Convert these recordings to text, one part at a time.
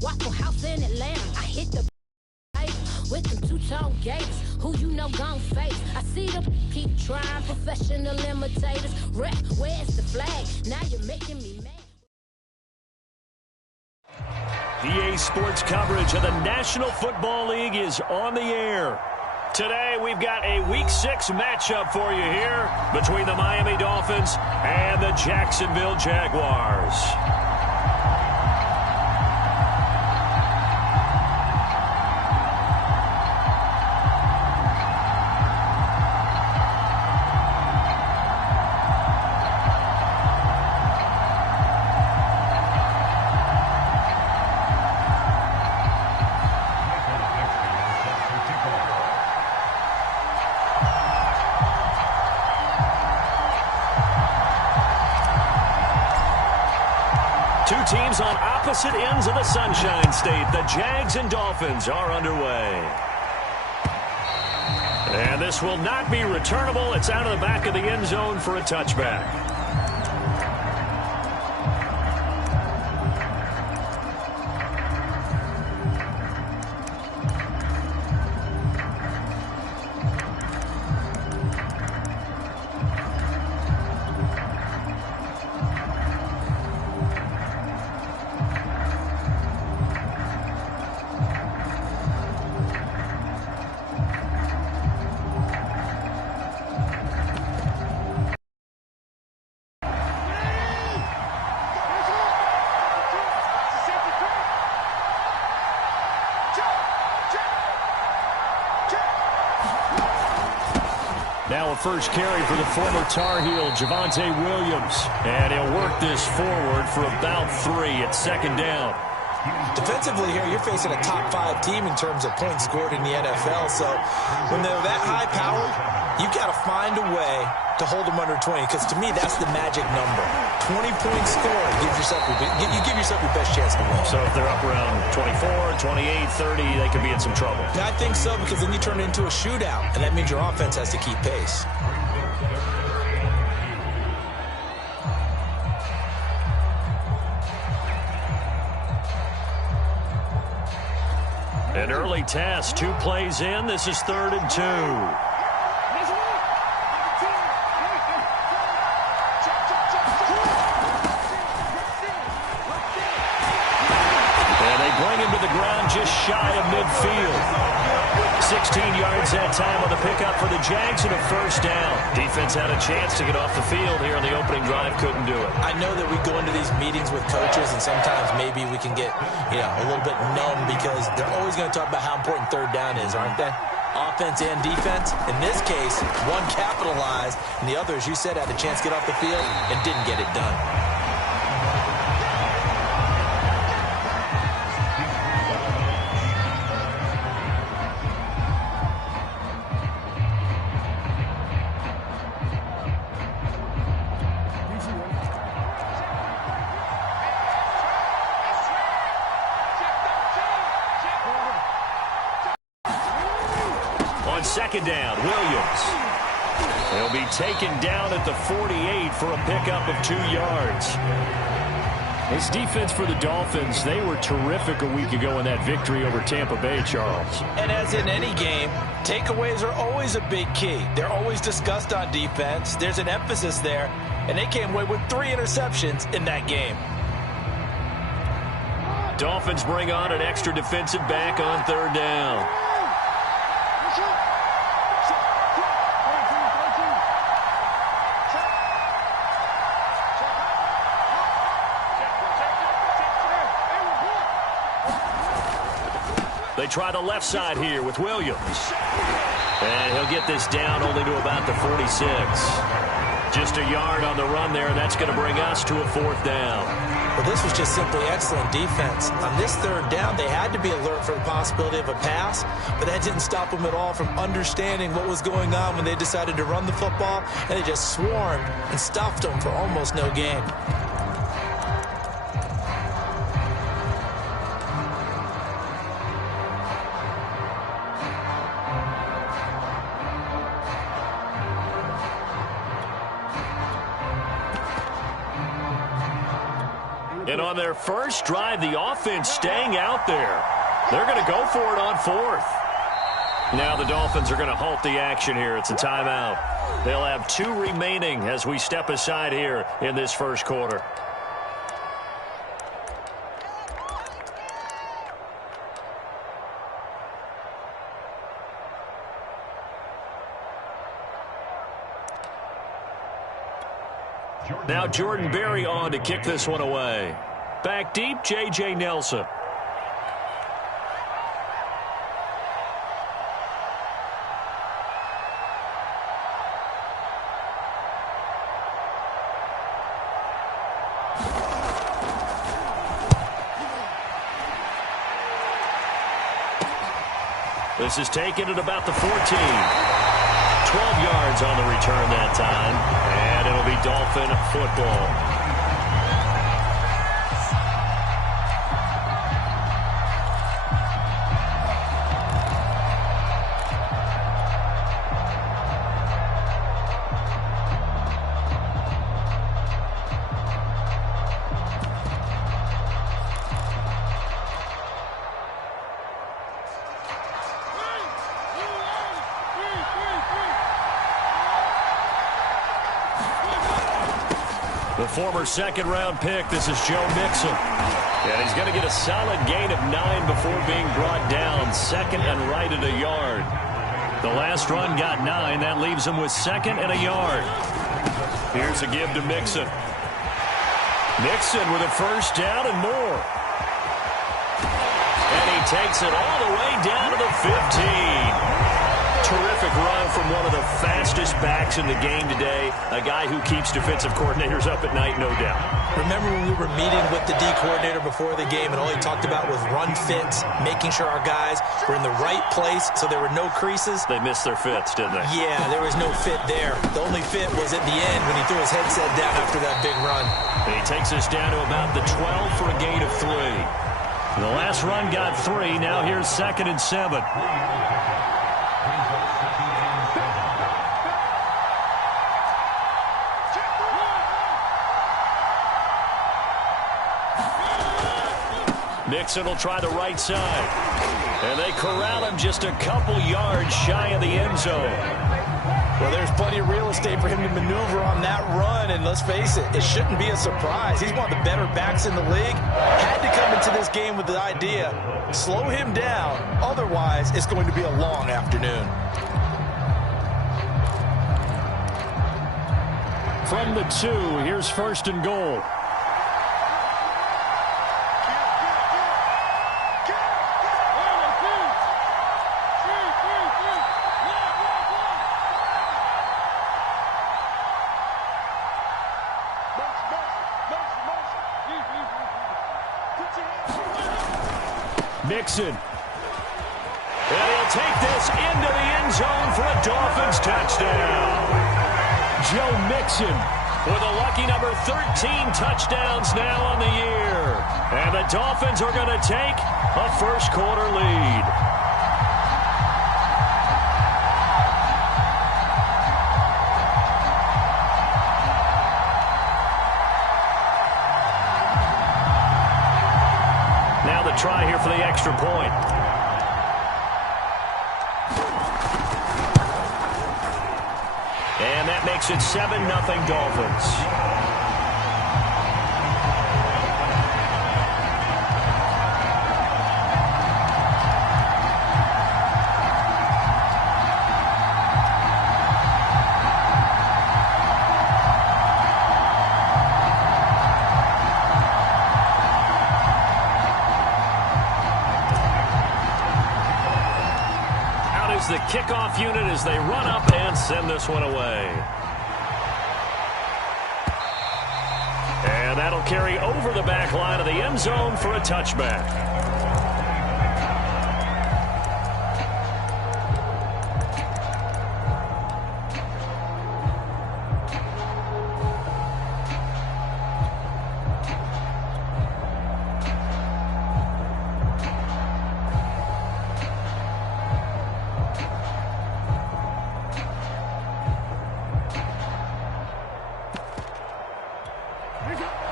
Waffle House in Atlanta. I hit the with them two-tone gates. Who you know gon' face? I see them keep trying. Professional imitators. Rep, where's the flag? Now you're making me mad. EA Sports coverage of the National Football League is on the air. Today, we've got a Week 6 matchup for you here between the Miami Dolphins and the Jacksonville Jaguars. Two teams on opposite ends of the Sunshine State. The Jags and Dolphins are underway. And this will not be returnable. It's out of the back of the end zone for a touchback. Now a first carry for the former Tar Heel, Javonte Williams. And he'll work this forward for about 3 at second down. Defensively here, you're facing a top 5 team in terms of points scored in the NFL. So when they're that high-powered, you've got to find a way to hold them under 20. Because to me, that's the magic number. 20 points scored. You give yourself your best chance to win. So if they're up around 24, 28, 30, they could be in some trouble. I think so, because then you turn it into a shootout. And that means your offense has to keep pace. An early test, 2 plays in. This is 3rd and 2. And they bring him to the ground just shy of midfield. 16 yards that time on the pickup for the Jags and a first down. Defense had a chance to get off the field here in the opening drive, couldn't do it. I know that we go into these meetings with coaches, and sometimes maybe we can get, a little bit numb because they're always going to talk about how important 3rd down is, aren't they? Offense and defense. In this case, one capitalized, and the other, as you said, had a chance to get off the field and didn't get it done. Second down, Williams. He'll be taken down at the 48 for a pickup of 2 yards. This defense for the Dolphins, they were terrific a week ago in that victory over Tampa Bay, Charles. And as in any game, takeaways are always a big key. They're always discussed on defense. There's an emphasis there, and they came away with 3 interceptions in that game. Dolphins bring on an extra defensive back on 3rd down. They try the left side here with Williams. And he'll get this down only to about the 46. Just a yard on the run there, and that's going to bring us to a 4th down. Well, this was just simply excellent defense. On this 3rd down, they had to be alert for the possibility of a pass, but that didn't stop them at all from understanding what was going on when they decided to run the football, and they just swarmed and stopped them for almost no gain. And on their first drive, the offense staying out there. They're going to go for it on fourth. Now the Dolphins are going to halt the action here. It's a timeout. They'll have 2 remaining as we step aside here in this first quarter. Now Jordan Berry on to kick this one away. Back deep, J.J. Nelson. This is taken at about the 14. 12 yards on the return that time. And it'll be Dolphin football. The former second-round pick, this is Joe Mixon. And he's going to get a solid gain of 9 before being brought down. Second and right at a yard. The last run got 9. That leaves him with second and a yard. Here's a give to Mixon. Mixon with a first down and more. And he takes it all the way down to the 15. Terrific run from one of the fastest backs in the game today. A guy who keeps defensive coordinators up at night, no doubt. Remember when we were meeting with the D coordinator before the game and all he talked about was run fits, making sure our guys were in the right place so there were no creases? They missed their fits, didn't they? Yeah, there was no fit there. The only fit was at the end when he threw his headset down after that big run. And he takes us down to about the 12 for a gain of 3. The last run got 3. Now here's second and 7. Mixon will try the right side. And they corral him just a couple yards shy of the end zone. Well, there's plenty of real estate for him to maneuver on that run, and let's face it, it shouldn't be a surprise. He's one of the better backs in the league. Had to come into this game with the idea, slow him down, otherwise it's going to be a long afternoon. From the 2, here's first and goal. Mixon. And he'll take this into the end zone for a Dolphins touchdown. Joe Mixon with a lucky number 13 touchdowns now on the year. And the Dolphins are going to take a first quarter lead. Now the try here for the extra point. And that makes it 7-0 Dolphins. The kickoff unit as they run up and send this one away. And that'll carry over the back line of the end zone for a touchback.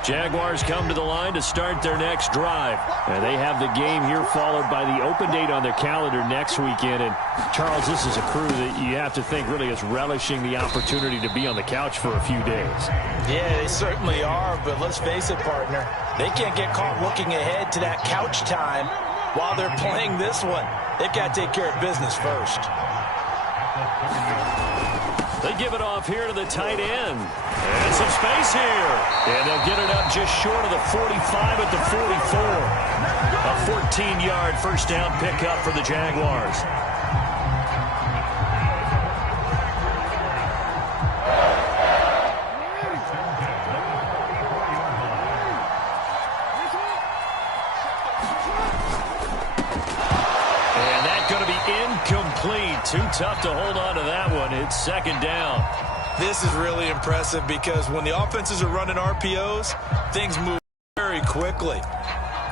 Jaguars come to the line to start their next drive. And they have the game here followed by the open date on their calendar next weekend. And, Charles, this is a crew that you have to think really is relishing the opportunity to be on the couch for a few days. Yeah, they certainly are, but let's face it, partner. They can't get caught looking ahead to that couch time while they're playing this one. They've got to take care of business first. They give it off here to the tight end. And some space here. And they'll get it up just short of the 45 at the 44. A 14-yard first down pickup for the Jaguars. Incomplete. Too tough to hold on to that one. It's second down. This is really impressive because when the offenses are running RPOs, things move very quickly.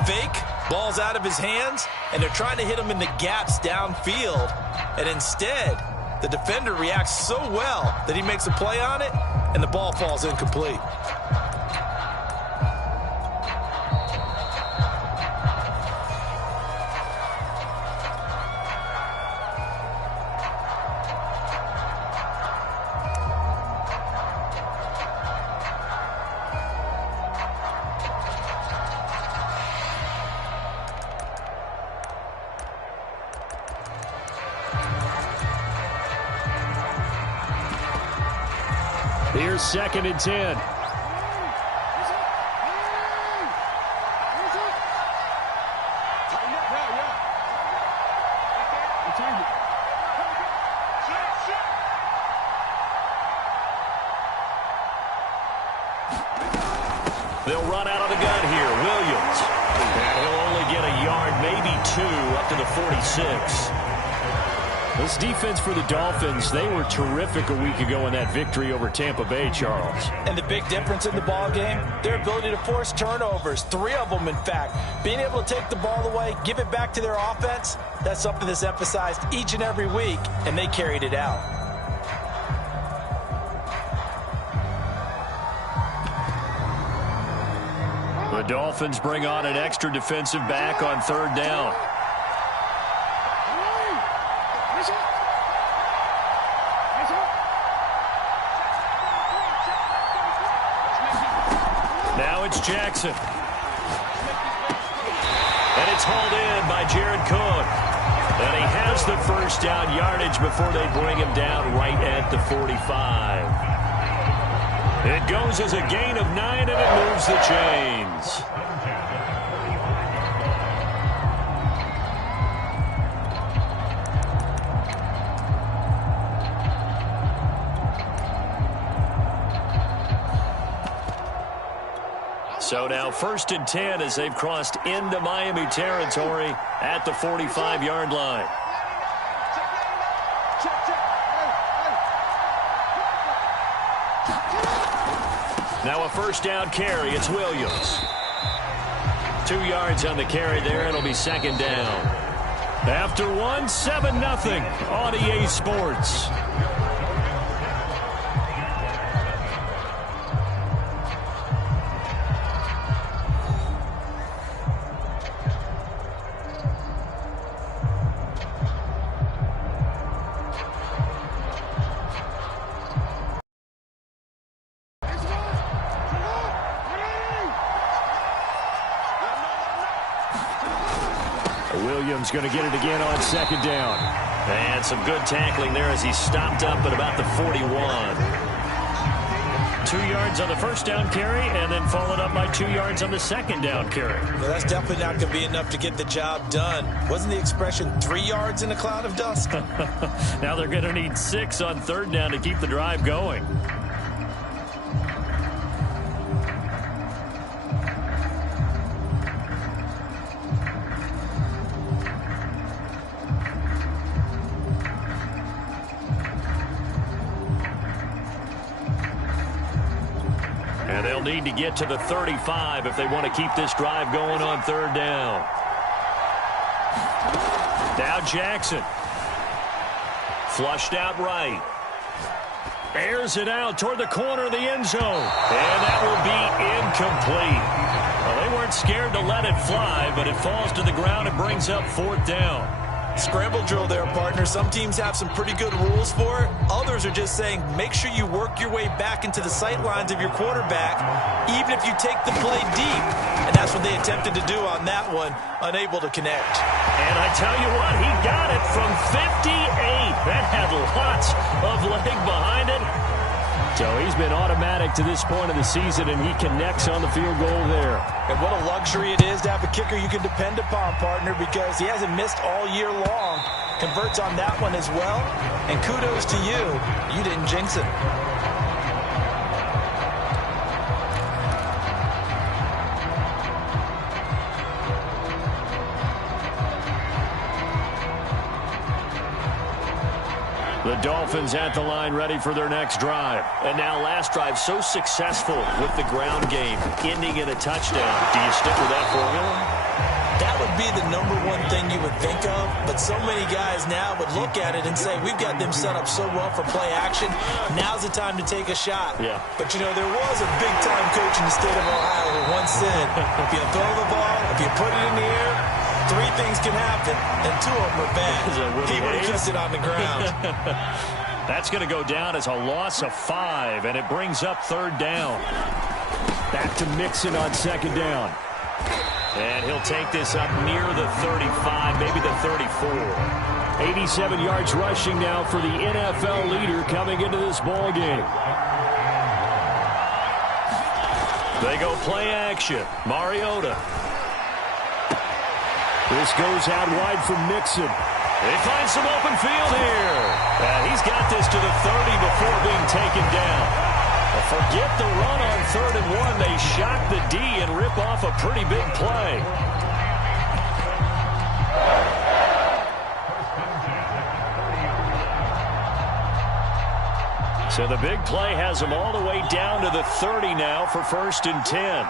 Fake, ball's out of his hands, and they're trying to hit him in the gaps downfield. And instead, the defender reacts so well that he makes a play on it, and the ball falls incomplete. Here's 2nd and 10. They'll run out of the gun here. Williams. And he'll only get a yard, maybe 2, up to the 46. This defense for the Dolphins, they were terrific a week ago in that victory over Tampa Bay, Charles. And the big difference in the ball game, their ability to force turnovers, 3 of them, in fact. Being able to take the ball away, give it back to their offense, that's something that's emphasized each and every week, and they carried it out. The Dolphins bring on an extra defensive back on 3rd down. Now it's Jackson. And it's hauled in by Jared Cook. And he has the first down yardage before they bring him down right at the 45. It goes as a gain of 9, and it moves the chains. So now 1st and 10 as they've crossed into Miami territory at the 45-yard line. Now a first down carry. It's Williams. 2 yards on the carry there. It'll be 2nd down. After 1, 7-0 on EA Sports. Williams going to get it again on 2nd down. And some good tackling there as he stopped up at about the 41. 2 yards on the first down carry and then followed up by 2 yards on the 2nd down carry. Well, that's definitely not going to be enough to get the job done. Wasn't the expression 3 yards in a cloud of dust? Now they're going to need 6 on 3rd down to keep the drive going. And they'll need to get to the 35 if they want to keep this drive going on 3rd down. Now Jackson. Flushed out right. Airs it out toward the corner of the end zone. And that will be incomplete. Well, they weren't scared to let it fly, but it falls to the ground and brings up 4th down. Scramble drill there, partner. Some teams have some pretty good rules for it. Others are just saying make sure you work your way back into the sight lines of your quarterback, even if you take the play deep. And that's what they attempted to do on that one, unable to connect. And I tell you what, he got it from 58. That had lots of leg behind it. So he's been automatic to this point of the season, and he connects on the field goal there. And what a luxury it is to have a kicker you can depend upon, partner, because he hasn't missed all year long. Converts on that one as well. And kudos to you. You didn't jinx it. The Dolphins at the line ready for their next drive. And now last drive so successful with the ground game, ending in a touchdown. Do you stick with that formula? That would be the #1 thing you would think of, but so many guys now would look at it and say, we've got them set up so well for play action. Now's the time to take a shot. Yeah. But, you know, there was a big-time coach in the state of Ohio who once said, if you throw the ball, if you put it in the air, 3 things can happen, and 2 of them are bad. He would have kept it on the ground. That's going to go down as a loss of 5, and it brings up 3rd down. Back to Mixon on 2nd down. And he'll take this up near the 35, maybe the 34. 87 yards rushing now for the NFL leader coming into this ball game. They go play action. Mariota. This goes out wide for Mixon. They find some open field here. He's got this to the 30 before being taken down. Forget the run on 3rd and 1. They shock the D and rip off a pretty big play. So the big play has them all the way down to the 30 now for 1st and 10.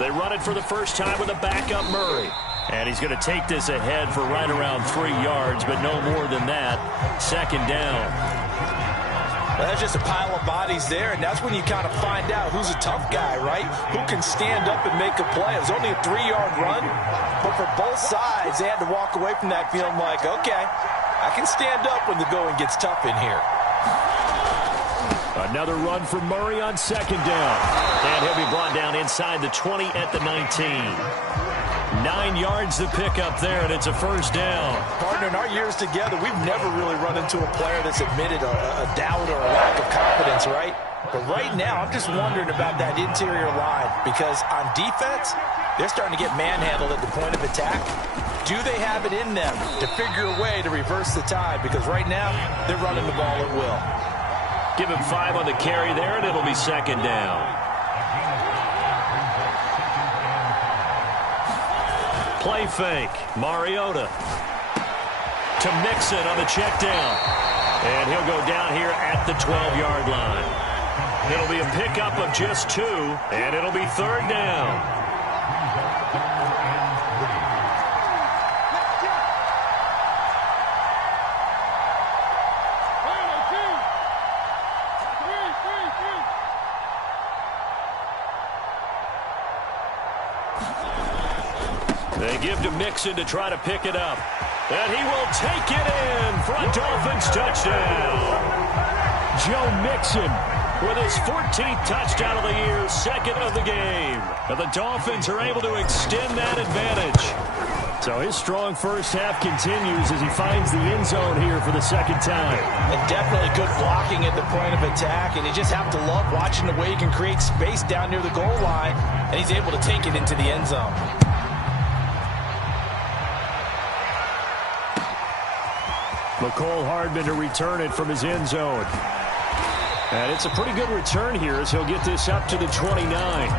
They run it for the first time with a backup Murray. And he's going to take this ahead for right around 3 yards, but no more than that. 2nd down. Well, that's just a pile of bodies there, and that's when you kind of find out who's a tough guy, right? Who can stand up and make a play. It was only a 3-yard run, but for both sides, they had to walk away from that feeling like, okay, I can stand up when the going gets tough in here. Another run for Murray on 2nd down. And he'll be brought down inside the 20 at the 19. 9 yards to pick up there, and it's a 1st down. Partner, in our years together, we've never really run into a player that's admitted a doubt or a lack of confidence, right? But right now, I'm just wondering about that interior line, because on defense, they're starting to get manhandled at the point of attack. Do they have it in them to figure a way to reverse the tide? Because right now, they're running the ball at will. Give him 5 on the carry there, and it'll be 2nd down. Play fake. Mariota to Mixon on the check down. And he'll go down here at the 12-yard line. It'll be a pickup of just 2, and it'll be 3rd down. They give to Mixon to try to pick it up. And he will take it in for a Dolphins touchdown. Joe Mixon with his 14th touchdown of the year, 2nd of the game. And the Dolphins are able to extend that advantage. So his strong first half continues as he finds the end zone here for the 2nd time. And definitely good blocking at the point of attack. And you just have to love watching the way he can create space down near the goal line. And he's able to take it into the end zone. McCole Hardman to return it from his end zone. And it's a pretty good return here as he'll get this up to the 29.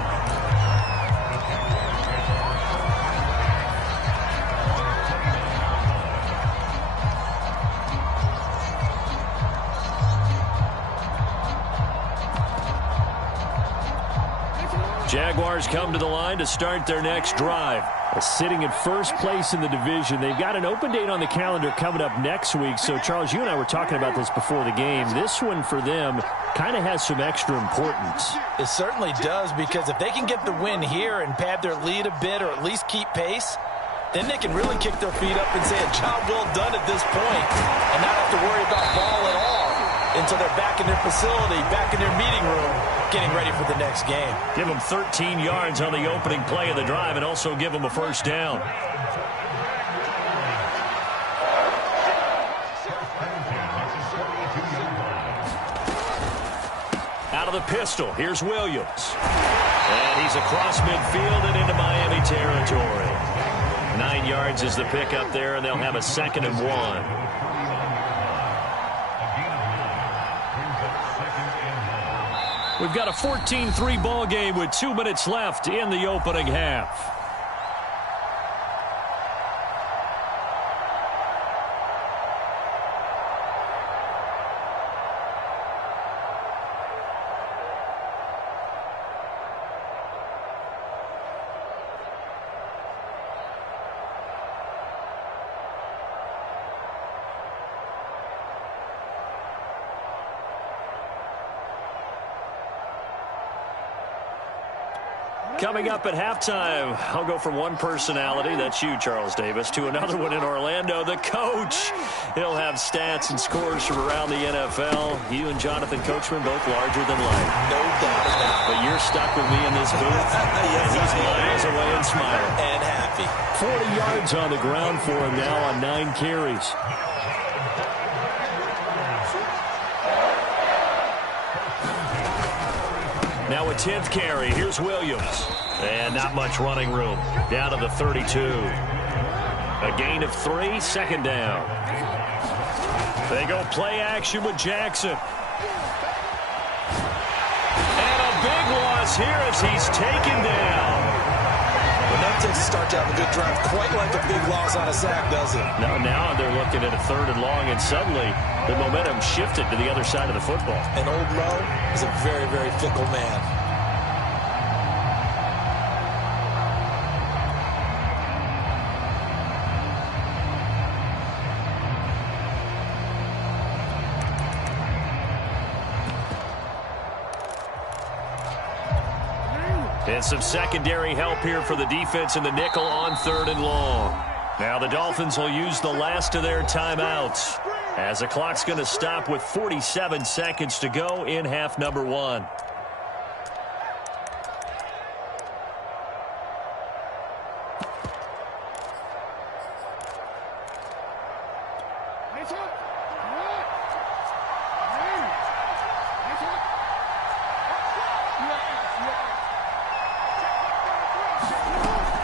Jaguars come to the line to start their next drive. Sitting in first place in the division. They've got an open date on the calendar coming up next week. So, Charles, you and I were talking about this before the game. This one for them kind of has some extra importance. It certainly does, because if they can get the win here and pad their lead a bit or at least keep pace, then they can really kick their feet up and say a job well done at this point and not have to worry about ball at all until they're back in their facility, back in their meeting room, getting ready for the next game. Give them 13 yards on the opening play of the drive and also give them a first down. Out of the pistol, here's Williams. And he's across midfield and into Miami territory. 9 yards is the pickup there, and they'll have a 2nd and 1. We've got a 14-3 ball game with 2 minutes left in the opening half. Coming up at halftime, I'll go from one personality, that's you, Charles Davis, to another one in Orlando, the coach. He'll have stats and scores from around the NFL. You and Jonathan Coachman both larger than life. No doubt about it. But you're stuck with me in this booth, yes, and he's miles away and smiling. And happy. 40 yards on the ground for him now on 9 carries. Now a 10th carry. Here's Williams. And not much running room. Down to the 32. A gain of 3, 2nd down. They go play action with Jackson. And a big loss here as he's taken down. Well, that takes a start to have a good drive. Quite like a big loss on a sack, does it? Now they're looking at a 3rd and long, and suddenly the momentum shifted to the other side of the football. And old Mo is a very, very fickle man. And some secondary help here for the defense in the nickel on 3rd and long. Now the Dolphins will use the last of their timeouts as the clock's going to stop with 47 seconds to go in half number 1.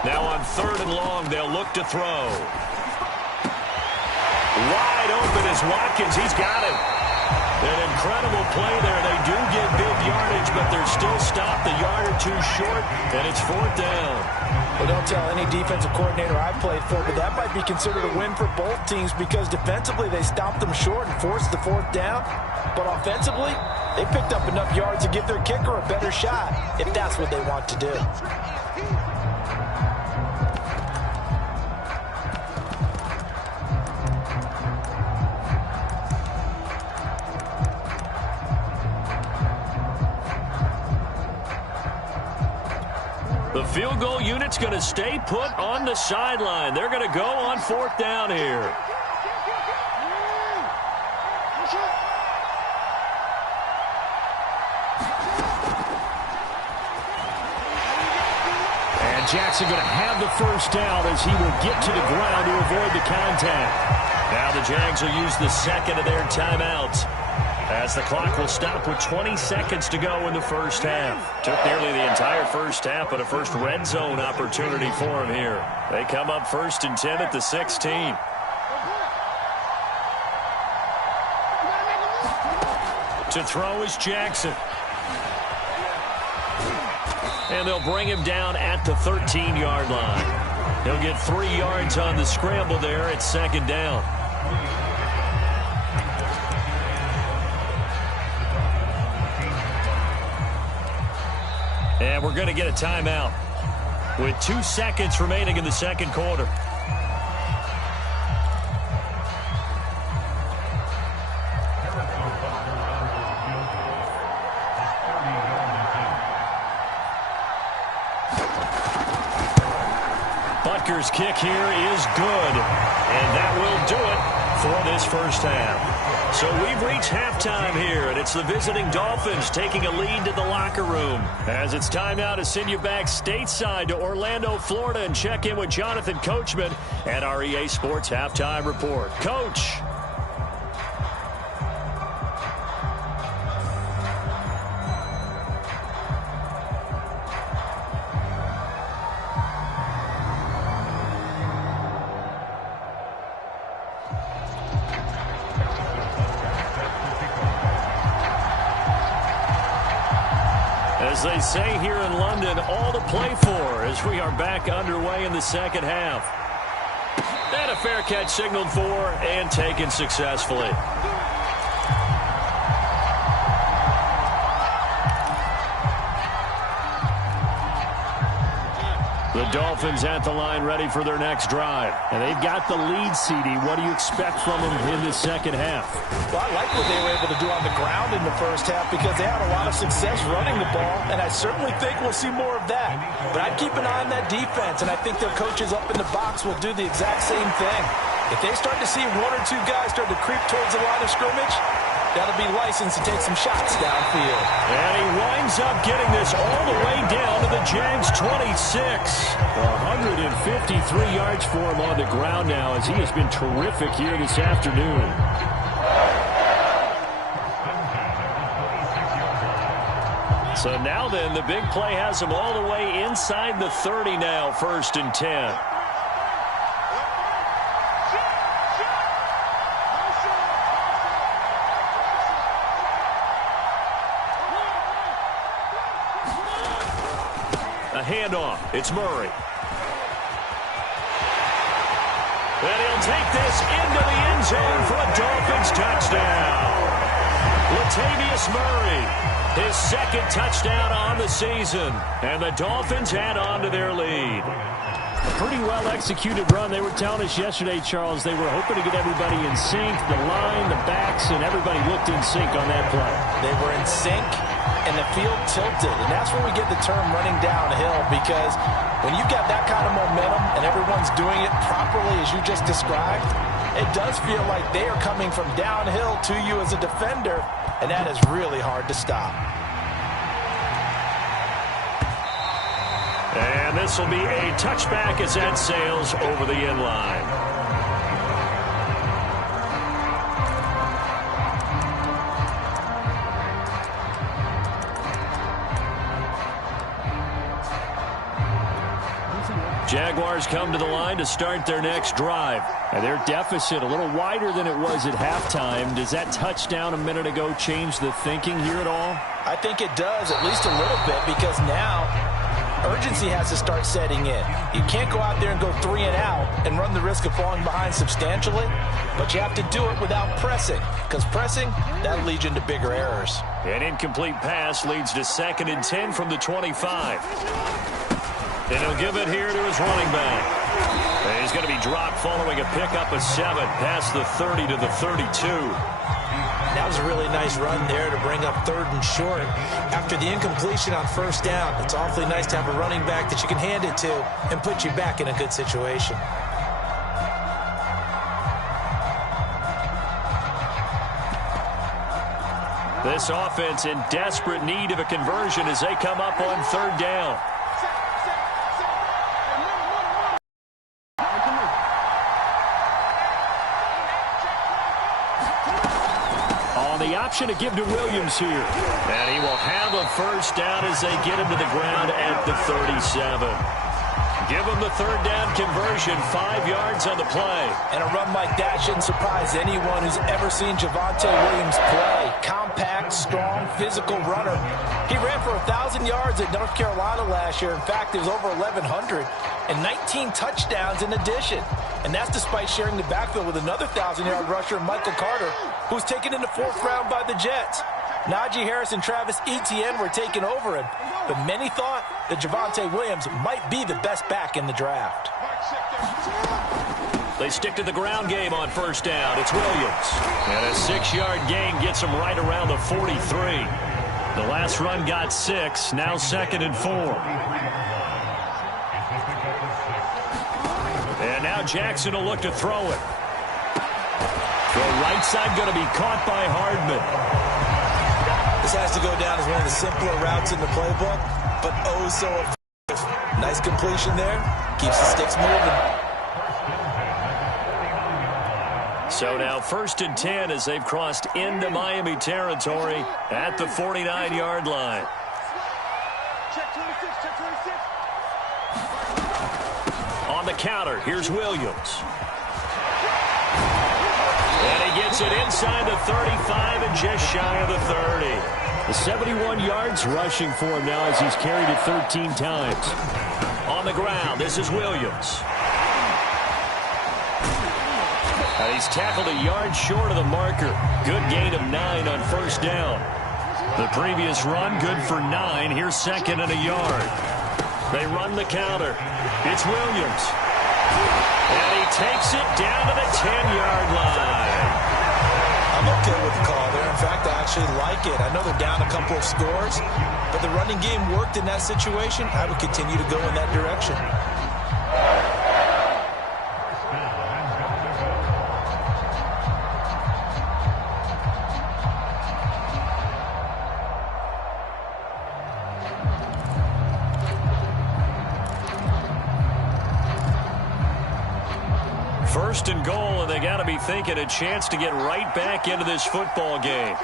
Now on 3rd and long, they'll look to throw. Wide open is Watkins. He's got him. An incredible play there. They do get big yardage, but they're still stopped a yard or 2 short, and it's 4th down. Well, don't tell any defensive coordinator I've played for, but that might be considered a win for both teams because defensively they stopped them short and forced the 4th down. But offensively, they picked up enough yards to give their kicker a better shot if that's what they want to do. The field goal unit's going to stay put on the sideline. They're going to go on 4th down here. And Jackson going to have the first down as he will get to the ground to avoid the contact. Now the Jags will use the 2nd of their timeouts, as the clock will stop with 20 seconds to go in the first half. Took nearly the entire first half, but a first red zone opportunity for him here. They come up 1st and 10 at the 16. To throw is Jackson. And they'll bring him down at the 13-yard line. He'll get 3 yards on the scramble there at 2nd down. And we're going to get a timeout with 2 seconds remaining in the second quarter. Butker's kick here is good, and that will do it for this first half. So we've reached halftime here, and it's the visiting Dolphins taking a lead to the locker room. As it's time now to send you back stateside to Orlando, Florida, and check in with Jonathan Coachman at our EA Sports Halftime Report. Coach. As they say here in London, all to play for as we are back underway in the second half. And a fair catch signaled for and taken successfully. The Dolphins at the line ready for their next drive. And they've got the lead, CD. What do you expect from them in the second half? Well, I like what they were able to do on the ground in the first half because they had a lot of success running the ball, and I certainly think we'll see more of that. But I'd keep an eye on that defense, and I think their coaches up in the box will do the exact same thing. If they start to see 1 or 2 guys start to creep towards the line of scrimmage, that'll be licensed to take some shots downfield. And he winds up getting this all the way down to the Jags 26. 153 yards for him on the ground now as he has been terrific here this afternoon. So now then, the big play has him all the way inside the 30 now, 1st and 10. A handoff. It's Murray. And he'll take this into the end zone for a Dolphins touchdown. Latavius Murray, his 2nd touchdown on the season. And the Dolphins add on to their lead. A pretty well-executed run. They were telling us yesterday, Charles, they were hoping to get everybody in sync. The line, the backs, and everybody looked in sync on that play. They were in sync, and the field tilted. And that's where we get the term running downhill, because when you've got that kind of momentum and everyone's doing it properly as you just described, it does feel like they are coming from downhill to you as a defender, and that is really hard to stop. And this will be a touchback as that sails over the end line. Jaguars come to the line to start their next drive. And their deficit a little wider than it was at halftime. Does that touchdown a minute ago change the thinking here at all? I think it does, at least a little bit, because now urgency has to start setting in. You can't go out there and go 3 and out and run the risk of falling behind substantially, but you have to do it without pressing, because pressing, that leads you into bigger errors. An incomplete pass leads to 2nd and 10 from the 25. And he'll give it here to his running back. And he's going to be dropped following a pickup of 7 past the 30 to the 32. That was a really nice run there to bring up 3rd and short. After the incompletion on 1st down, it's awfully nice to have a running back that you can hand it to and put you back in a good situation. This offense in desperate need of a conversion as they come up on 3rd down. Option to give to Williams here. And he will have a 1st down as they get him to the ground at the 37. Give him the 3rd down conversion, 5 yards on the play. And a run like that shouldn't surprise anyone who's ever seen Javonte Williams play. Compact, strong, physical runner. He ran for 1,000 yards at North Carolina last year. In fact, it was over 1,100 and 19 touchdowns in addition. And that's despite sharing the backfield with another 1,000-yard rusher, Michael Carter, who was taken in the 4th round by the Jets. Najee Harris and Travis Etienne were taken over him. but many thought that Javonte Williams might be the best back in the draft. They stick to the ground game on first down. It's Williams. And a 6-yard gain gets him right around the 43. The last run got 6. Now 2nd and 4. And now Jackson will look to throw it. The right side going to be caught by Hardman. This has to go down as one of the simpler routes in the playbook, but oh so effective. Nice completion there. Keeps the sticks moving. So now 1st and 10 as they've crossed into Miami territory at the 49-yard line. On the counter, here's Williams. And he gets it inside the 35 and just shy of the 30. The 71 yards rushing for him now as he's carried it 13 times. On the ground, this is Williams. And he's tackled a yard short of the marker. Good gain of 9 on first down. The previous run, good for 9. Here's 2nd and a yard. They run the counter. It's Williams. And he takes it down to the 10-yard line. I'm okay with the call there. In fact, I actually like it. I know they're down a couple of scores, but the running game worked in that situation. I would continue to go in that direction. First and goal, and they got to be thinking a chance to get right back into this football game.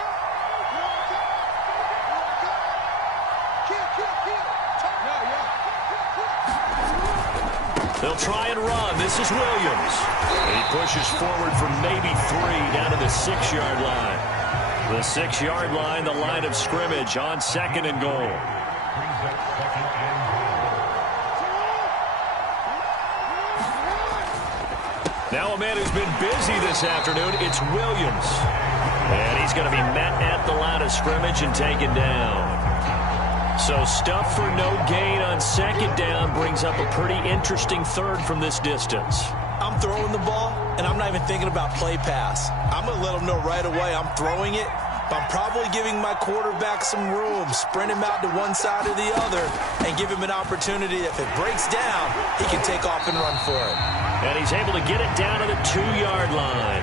They'll try and run. This is Williams. And he pushes forward for maybe 3 down to the 6-yard line. The 6-yard line, the line of scrimmage on 2nd and goal. Now a man who's been busy this afternoon, it's Williams. And he's going to be met at the line of scrimmage and taken down. So stuff for no gain on 2nd down brings up a pretty interesting 3rd from this distance. I'm throwing the ball, and I'm not even thinking about play pass. I'm going to let him know right away I'm throwing it, but I'm probably giving my quarterback some room, sprint him out to one side or the other, and give him an opportunity. If it breaks down, he can take off and run for it. And he's able to get it down to the 2-yard line.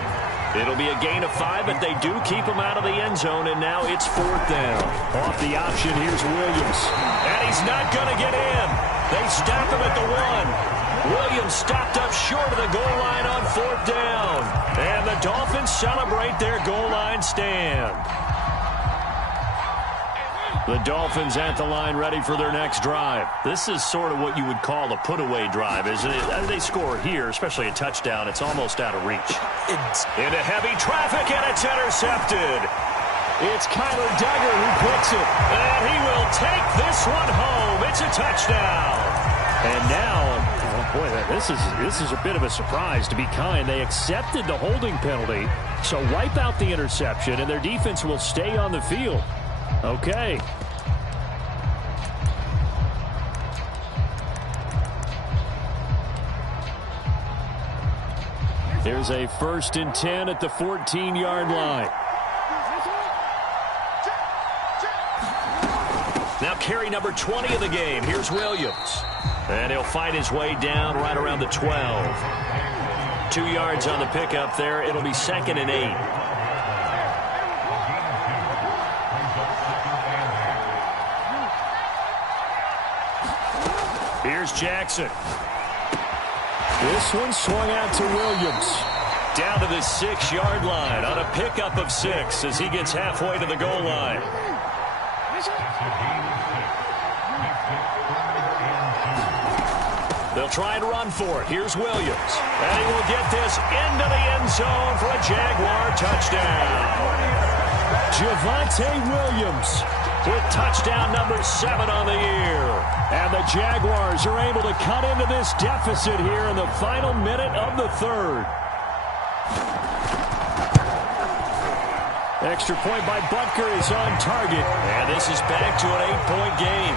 It'll be a gain of 5, but they do keep him out of the end zone, and now it's 4th down. Off the option, here's Williams. And he's not going to get in. They stop him at the 1. Williams stopped up short of the goal line on 4th down. And the Dolphins celebrate their goal line stand. The Dolphins at the line ready for their next drive. This is sort of what you would call a put-away drive, isn't it? As they score here, especially a touchdown, it's almost out of reach. It's into heavy traffic, and it's intercepted. It's Kyler Duggar who picks it, and he will take this one home. It's a touchdown. And now, oh boy, this is a bit of a surprise. To be kind, they accepted the holding penalty, so wipe out the interception, and their defense will stay on the field. Okay. Here's a 1st and 10 at the 14-yard line. Now carry number 20 of the game. Here's Williams. And he'll fight his way down right around the 12. 2 yards on the pickup there. It'll be 2nd and 8. Here's Jackson. This one swung out to Williams. Down to the 6-yard line on a pickup of 6 as he gets halfway to the goal line. They'll try and run for it. Here's Williams. And he will get this into the end zone for a Jaguar touchdown. Javonte Williams with touchdown number 7 on the year. And the Jaguars are able to cut into this deficit here in the final minute of the 3rd. Extra point by Butker is on target. And this is back to an 8-point game.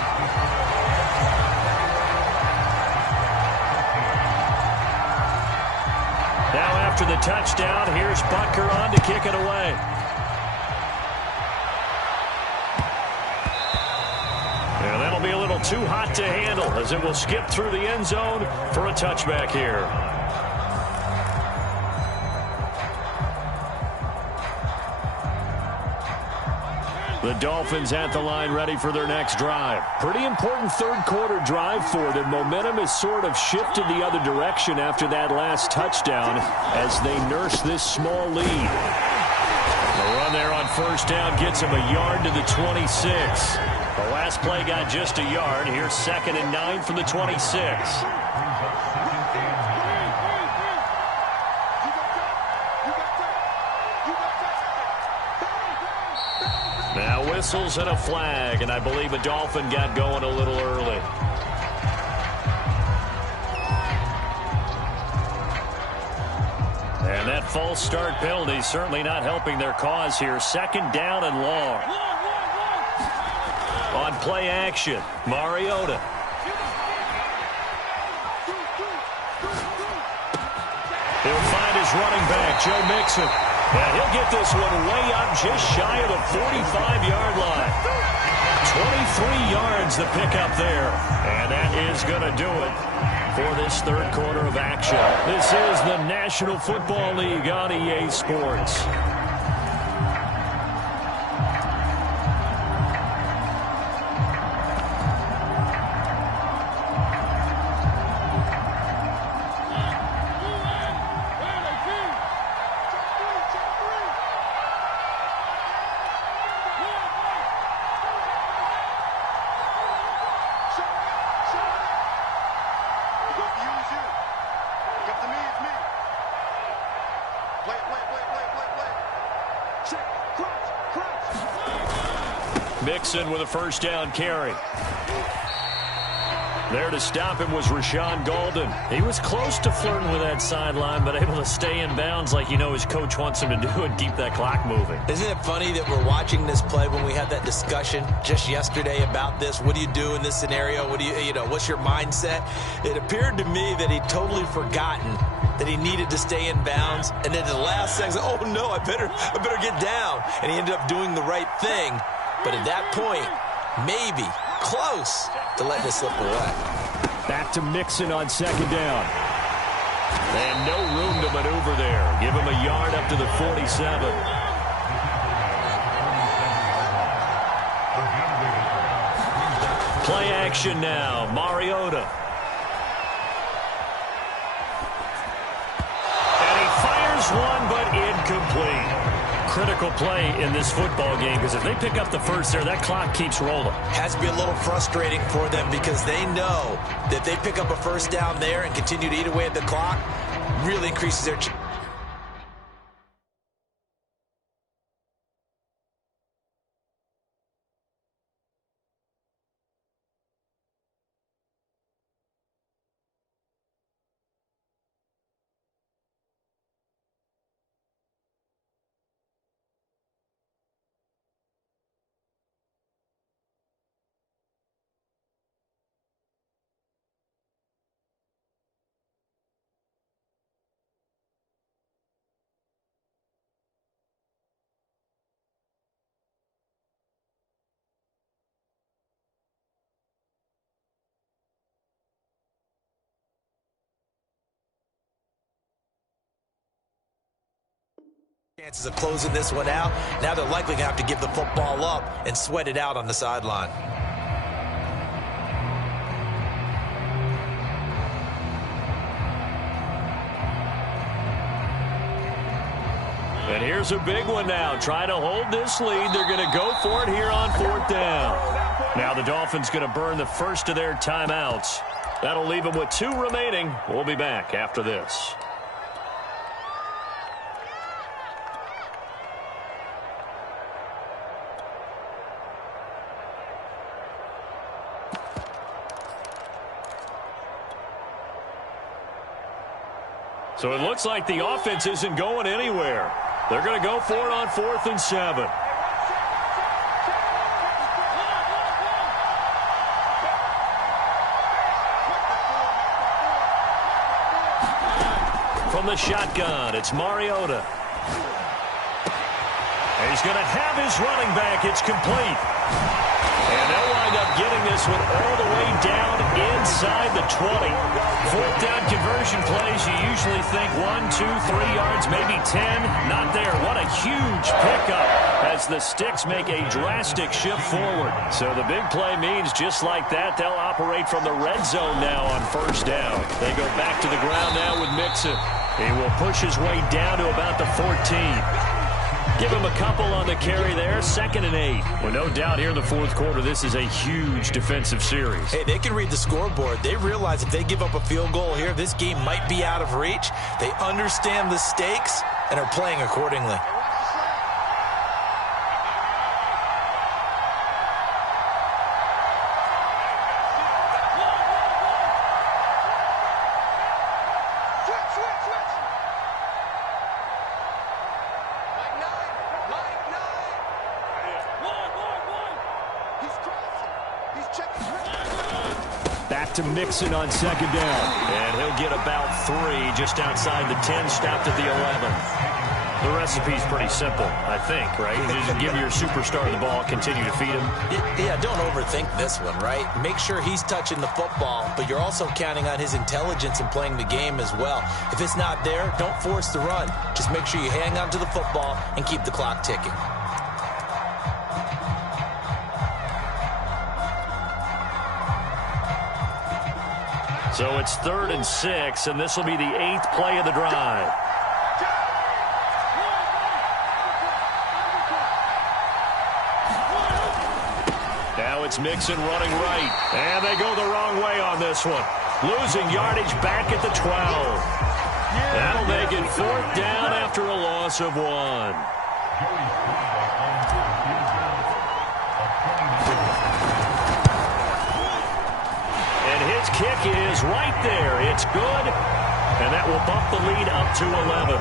Now after the touchdown, here's Butker on to kick it away. And that'll be a little too hot to handle as it will skip through the end zone for a touchback here. The Dolphins at the line ready for their next drive. Pretty important third-quarter drive for them. Momentum has sort of shifted the other direction after that last touchdown as they nurse this small lead. The run there on first down gets him a yard to the 26. The last play got just a yard. Here's 2nd and 9 from the 26. Now whistles and a flag, and I believe a Dolphin got going a little early. And that false start penalty certainly not helping their cause here. 2nd down and long. On play action, Mariota. He'll find his running back, Joe Mixon. And he'll get this one way up just shy of the 45-yard line. 23 yards the pickup there. And that is going to do it for this third quarter of action. This is the National Football League on EA Sports. Mixon with a first down carry. There to stop him was Rashawn Golden. He was close to flirting with that sideline, but able to stay in bounds like his coach wants him to do and keep that clock moving. Isn't it funny that we're watching this play when we had that discussion just yesterday about this? What do you do in this scenario? What do what's your mindset? It appeared to me that he'd totally forgotten that he needed to stay in bounds, and then the last second, oh no, I better get down. And he ended up doing the right thing. But at that point, maybe close to letting it slip away. Back to Mixon on 2nd down. And no room to maneuver there. Give him a yard up to the 47. Play action now. Mariota. And he fires one, but incomplete. Critical play in this football game because if they pick up the first there, that clock keeps rolling. Has to be a little frustrating for them because they know that they pick up a first down there and continue to eat away at the clock, really increases their chance. Chances of closing this one out. Now they're likely going to have to give the football up and sweat it out on the sideline. And here's a big one now. Trying to hold this lead. They're going to go for it here on 4th down. Now the Dolphins going to burn the first of their timeouts. That'll leave them with 2 remaining. We'll be back after this. So it looks like the offense isn't going anywhere. They're going to go for it on 4th and 7. From the shotgun, it's Mariota. And he's going to have his running back. It's complete. And they'll wind up getting this one all the way down inside the 20. 4th down conversion plays, you usually think 1, 2, 3 yards, maybe 10. Not there. What a huge pickup as the Sticks make a drastic shift forward. So the big play means just like that, they'll operate from the red zone now on 1st down. They go back to the ground now with Mixon. He will push his way down to about the 14. Give him a couple on the carry there. 2nd and 8. Well, no doubt here in the 4th quarter, this is a huge defensive series. Hey, they can read the scoreboard. They realize if they give up a field goal here, this game might be out of reach. They understand the stakes and are playing accordingly. Back to Mixon on 2nd down. And he'll get about 3 just outside the 10, stopped at the 11. The recipe's pretty simple, I think, right? Just give your superstar the ball, continue to feed him. Yeah, don't overthink this one, right? Make sure he's touching the football, but you're also counting on his intelligence in playing the game as well. If it's not there, don't force the run. Just make sure you hang on to the football and keep the clock ticking. So it's 3rd and 6, and this will be the 8th play of the drive. Now it's Mixon running right, and they go the wrong way on this one. Losing yardage back at the 12. That'll make it 4th down after a loss of 1. His kick is right there. It's good, and that will bump the lead up to 11.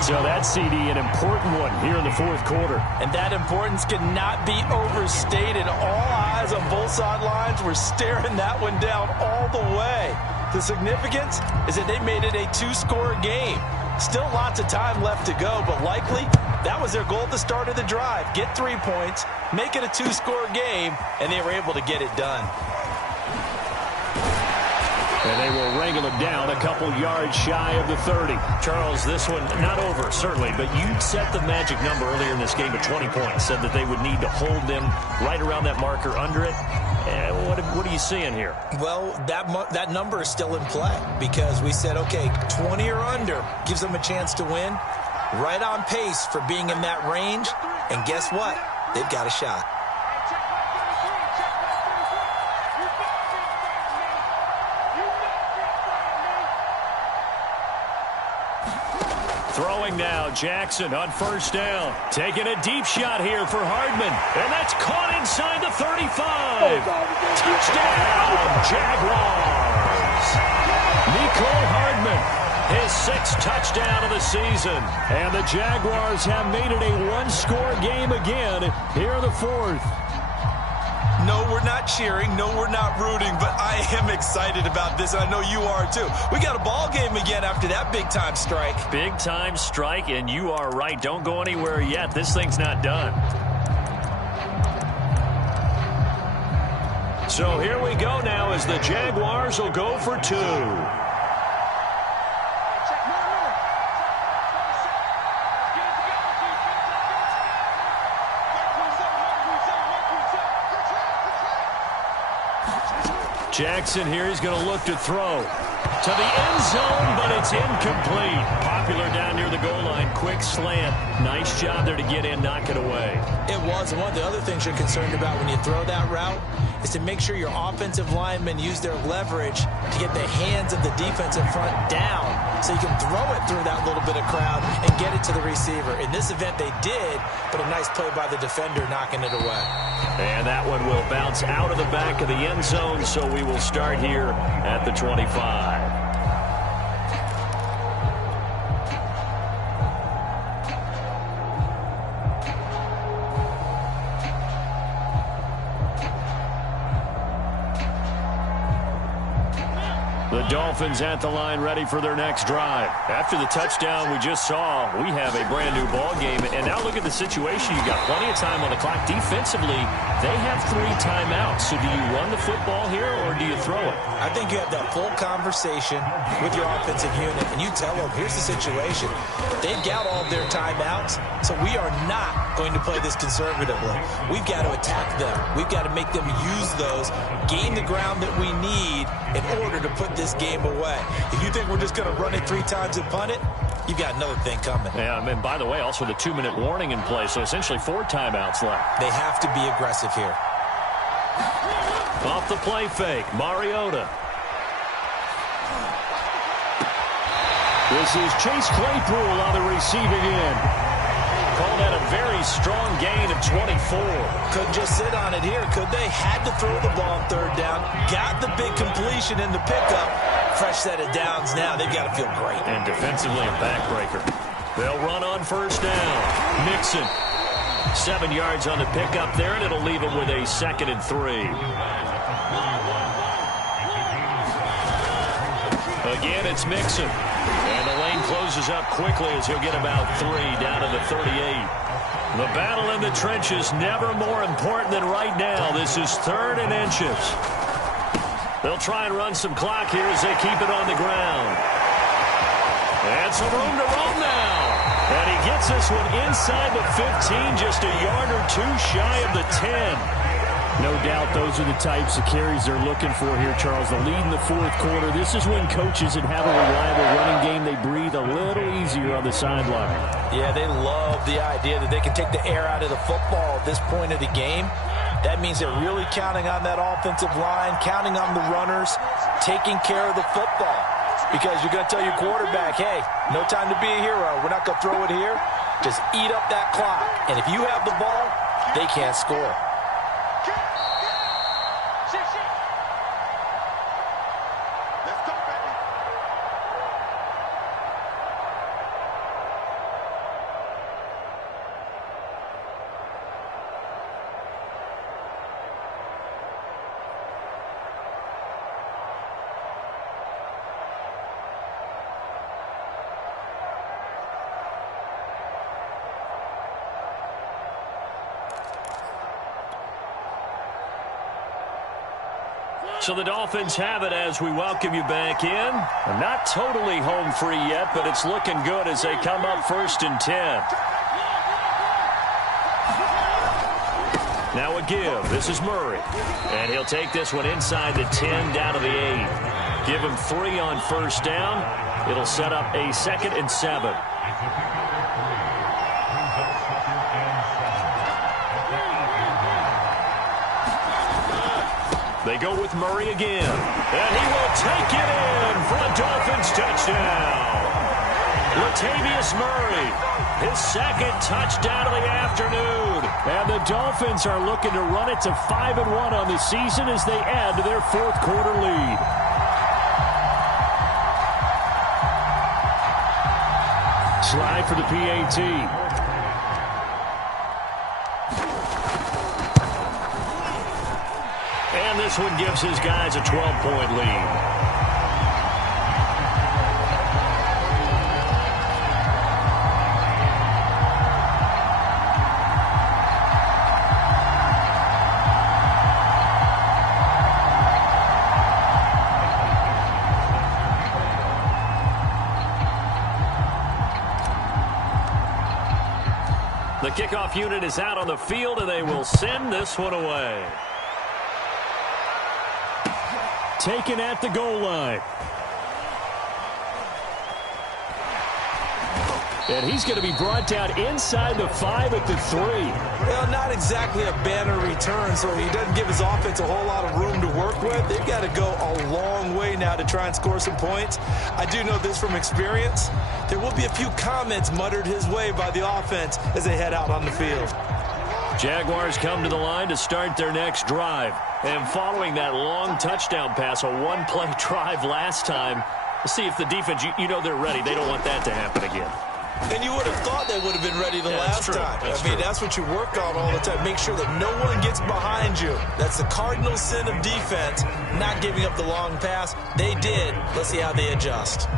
So that's, CD, an important one here in the 4th quarter. And that importance cannot be overstated. All eyes on both sidelines were staring that one down all the way. The significance is that they made it a 2-score game. Still lots of time left to go, but likely that was their goal at the start of the drive. Get 3 points, make it a 2-score game, and they were able to get it done. And they will wrangle him down a couple yards shy of the 30. Charles, this one not over, certainly, but you set the magic number earlier in this game at 20 points. Said that they would need to hold them right around that marker under it. What are you seeing here? Well, that number is still in play because we said, okay, 20 or under gives them a chance to win. Right on pace for being in that range. And guess what? They've got a shot. Throwing now, Jackson on 1st down. Taking a deep shot here for Hardman. And that's caught inside the 35. Touchdown, Jaguars. Nicole Hardman, his 6th touchdown of the season. And the Jaguars have made it a 1-score game again here in the 4th. No, we're not cheering. No, we're not rooting, but I am excited about this, and I know you are too. We got a ball game again after that big-time strike. Big-time strike, and you are right. Don't go anywhere yet. This thing's not done. So here we go now as the Jaguars will go for 2. Jackson here, he's going to look to throw to the end zone, but it's incomplete. Popular down near the goal line, quick slant. Nice job there to get in, knock it away. It was. And one of the other things you're concerned about when you throw that route is to make sure your offensive linemen use their leverage to get the hands of the defensive front down so you can throw it through that little bit of crowd and get it to the receiver. In this event, they did, but a nice play by the defender knocking it away. And that one will bounce out of the back of the end zone, so we will start here at the 25. Dolphins at the line, ready for their next drive. After the touchdown we just saw, we have a brand new ball game. And now look at the situation. You got plenty of time on the clock. Defensively, they have 3 timeouts. So do you run the football here or do you throw it? I think you have that full conversation with your offensive unit, and you tell them, here's the situation. They've got all of their timeouts, so we are not going to play this conservatively. We've got to attack them. We've got to make them use those, gain the ground that we need in order to put this game away. If you think we're just going to run it 3 times and punt it, you've got another thing coming. Yeah, I mean, by the way, also the 2-minute warning in play, so essentially 4 timeouts left. They have to be aggressive here. Off the play fake, Mariota. This is Chase Claypool on the receiving end. Called that a very strong gain of 24. Couldn't just sit on it here, could they? Had to throw the ball on 3rd down. Got the big completion in the pickup. Fresh set of downs now. They've got to feel great. And defensively a backbreaker. They'll run on 1st down. Mixon. 7 yards on the pickup there, and it'll leave him with a 2nd and 3. Again, it's Mixon. And the lane closes up quickly as he'll get about 3 down to the 38. The battle in the trenches never more important than right now. This is 3rd and inches. They'll try and run some clock here as they keep it on the ground. And some room to roam now. And he gets this one inside the 15, just a yard or 2 shy of the 10. No doubt those are the types of carries they're looking for here, Charles. The lead in the 4th quarter. This is when coaches that have a reliable running game, they breathe a little easier on the sideline. Yeah, they love the idea that they can take the air out of the football at this point of the game. That means they're really counting on that offensive line, counting on the runners, taking care of the football. Because you're going to tell your quarterback, hey, no time to be a hero. We're not going to throw it here. Just eat up that clock. And if you have the ball, they can't score. So the Dolphins have it as we welcome you back in. Not totally home free yet, but it's looking good as they come up 1st and 10. Now a give. This is Murray. And he'll take this one inside the 10 down to the 8. Give him 3 on 1st down. It'll set up a 2nd and 7. They go with Murray again. And he will take it in for a Dolphins touchdown. Latavius Murray, his 2nd touchdown of the afternoon. And the Dolphins are looking to run it to 5-1 on the season as they add to their 4th quarter lead. Slide for the PAT. And this one gives his guys a 12-point lead. The kickoff unit is out on the field, and they will send this one away. Taken at the goal line. And he's going to be brought down inside the 5 at the 3. Well, not exactly a banner return, so he doesn't give his offense a whole lot of room to work with. They've got to go a long way now to try and score some points. I do know this from experience. There will be a few comments muttered his way by the offense as they head out on the field. Jaguars come to the line to start their next drive. And following that long touchdown pass, a one-play drive last time, let's see if the defense, you know they're ready. They don't want that to happen again. And you would have thought they would have been ready the last time. I mean, that's what you work on all the time. Make sure that no one gets behind you. That's the cardinal sin of defense, not giving up the long pass. They did. Let's see how they adjust.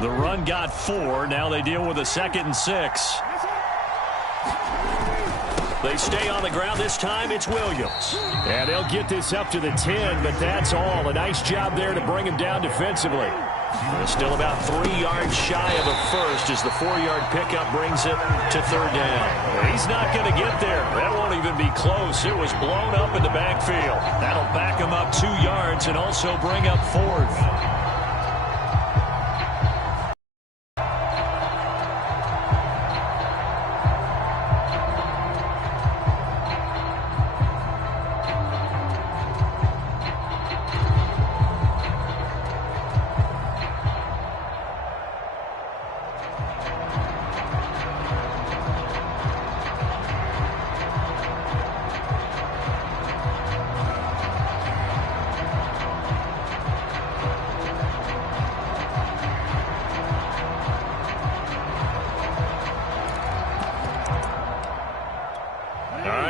The run got 4. Now they deal with a 2nd and 6. They stay on the ground. This time it's Williams. And they'll get this up to the 10, but that's all. A nice job there to bring him down defensively. They're still about 3 yards shy of a first as the 4-yard pickup brings it to 3rd down. He's not going to get there. That won't even be close. It was blown up in the backfield. That'll back him up 2 yards and also bring up 4th.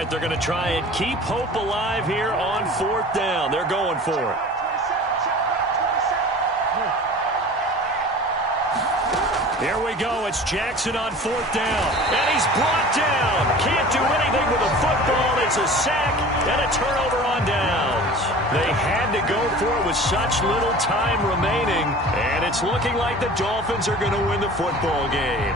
They're going to try and keep hope alive here on 4th down. They're going for it. Here we go. It's Jackson on 4th down. And he's brought down. Can't do anything with a football. It's a sack and a turnover on downs. They had to go for it with such little time remaining. And it's looking like the Dolphins are going to win the football game.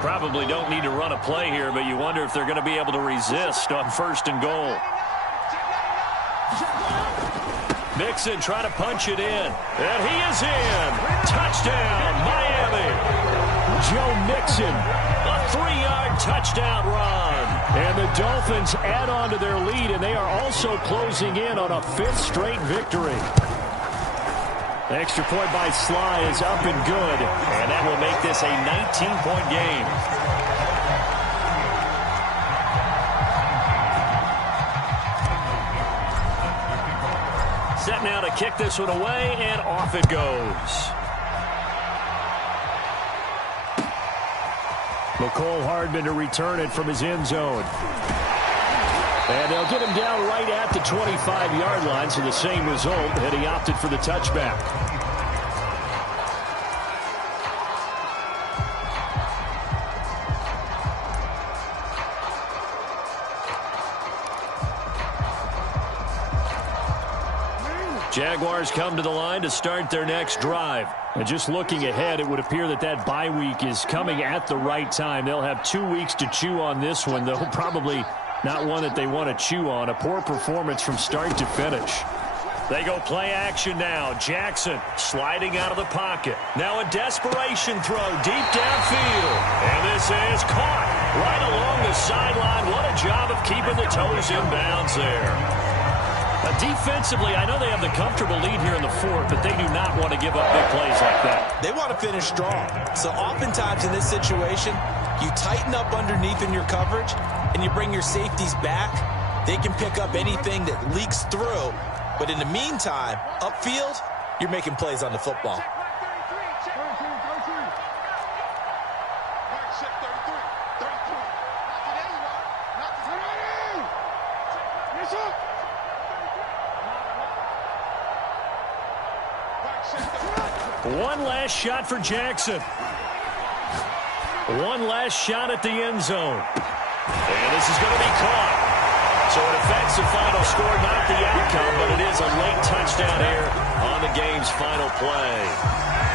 Probably don't need to run a play here, but you wonder if they're going to be able to resist on 1st and goal. Mixon trying to punch it in, and he is in. Touchdown, Miami. Joe Mixon. A 3-yard touchdown run. And the Dolphins add on to their lead, and they are also closing in on a 5th straight victory. The extra point by Sly is up and good, and that will make this a 19-point game. Set now to kick this one away, and off it goes. McCole Hardman to return it from his end zone. And they'll get him down right at the 25-yard line, so the same result, and he opted for the touchback. Jaguars come to the line to start their next drive. And just looking ahead, it would appear that that bye week is coming at the right time. They'll have 2 weeks to chew on this one, though probably not one that they want to chew on. A poor performance from start to finish. They go play action now. Jackson sliding out of the pocket. Now a desperation throw deep downfield. And this is caught right along the sideline. What a job of keeping the toes in bounds there. Defensively, I know they have the comfortable lead here in the 4th, but they do not want to give up big plays like that. They want to finish strong. So oftentimes in this situation, you tighten up underneath in your coverage, and you bring your safeties back. They can pick up anything that leaks through. But in the meantime, upfield, you're making plays on the football. One last shot for Jackson. One last shot at the end zone. And this is going to be caught. So it affects the final score, not the outcome, but it is a late touchdown here on the game's final play.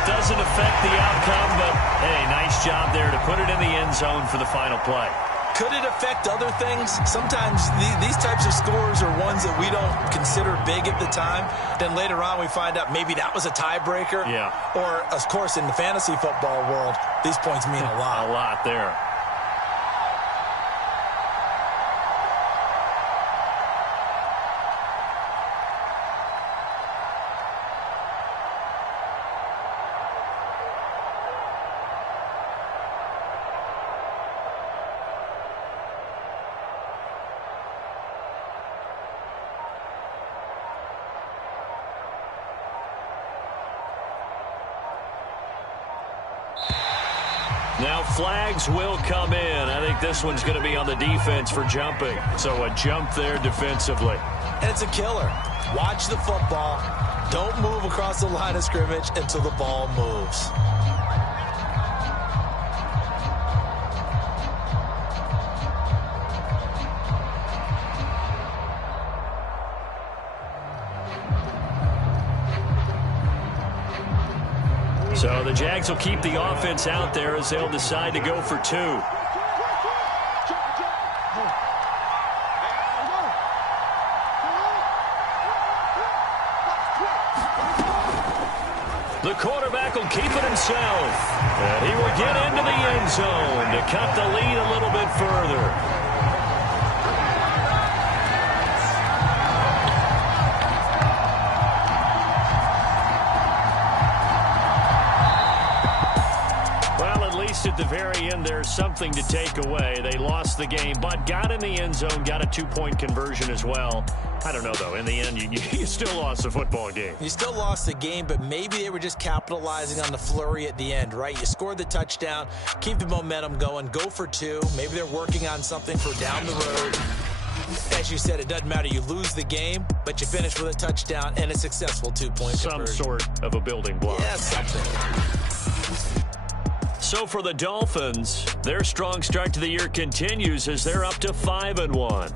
Doesn't affect the outcome, but, hey, nice job there to put it in the end zone for the final play. Could it affect other things? Sometimes these types of scores are ones that we don't consider big at the time. Then later on we find out maybe that was a tiebreaker. Yeah. Or, of course, in the fantasy football world, these points mean a lot. A lot there. Now flags will come in. I think this one's going to be on the defense for jumping. So a jump there defensively. And it's a killer. Watch the football. Don't move across the line of scrimmage until the ball moves. So the Jags will keep the offense out there as they'll decide to go for 2. The quarterback will keep it himself. And he will get into the end zone to cut the lead a little bit further. At the very end, there's something to take away. They lost the game, but got in the end zone, got a 2-point conversion as well. I don't know, though. In the end, you still lost the football game. You still lost the game, but maybe they were just capitalizing on the flurry at the end, right? You scored the touchdown, keep the momentum going, go for 2. Maybe they're working on something for down the road. As you said, it doesn't matter. You lose the game, but you finish with a touchdown and a successful 2-point conversion. Some sort of a building block. Yeah, something. So for the Dolphins, their strong start to the year continues as they're up to 5-1.